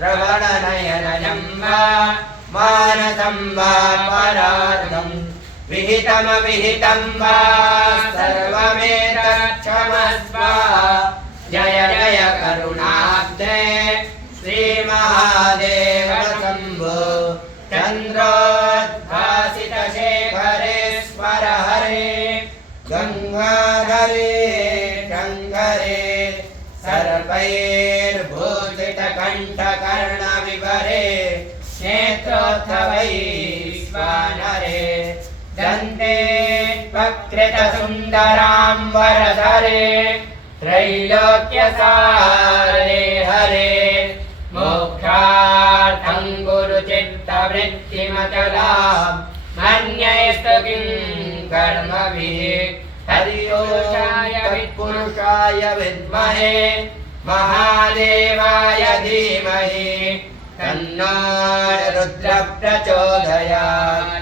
श्रवणनयनजं वा मानसं वा परार्धं विहितमविहितं वा सर्वमेतत्क्षमस्व जय जय करुणाब्धे श्रीमहादेव शम्भो चन्द्रोद्भासितशेखरेश्वर हरे गङ्गाधरे शङ्करे सर्पैर्भूषितकण्ठकर्णविवरे नेत्रोत्थवैश्वानरे दन्ते वक्रतुण्डराम्बरधरे त्रैलोक्यसारे हरे मोक्षार्थं गुरुचित्तवृत्तिमचलां मन्येस्तु किं कर्मभिः हरिपुरुषाय विद्महे महादेवाय धीमहि तन्नो रुद्रः प्रचोदयात्।